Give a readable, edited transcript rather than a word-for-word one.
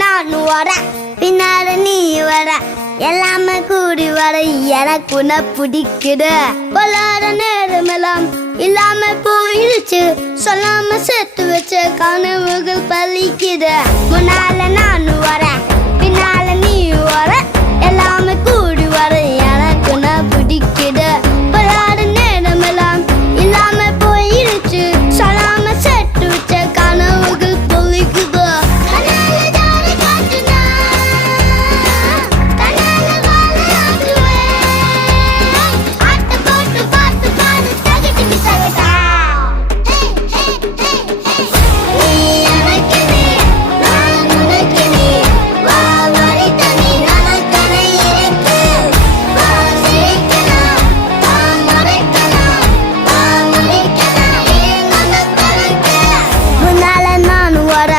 நானும் வர பின்னால நீ வர எல்லாமே கூடி வர எனக்கு உன்னை பிடிக்குது பொல்லாத நேரமெல்லாம் இல்லாம போயிடுச்சு சொல்லாம சேர்த்து வச்ச கனவுகள் பலிக்குது முன்னால நானும்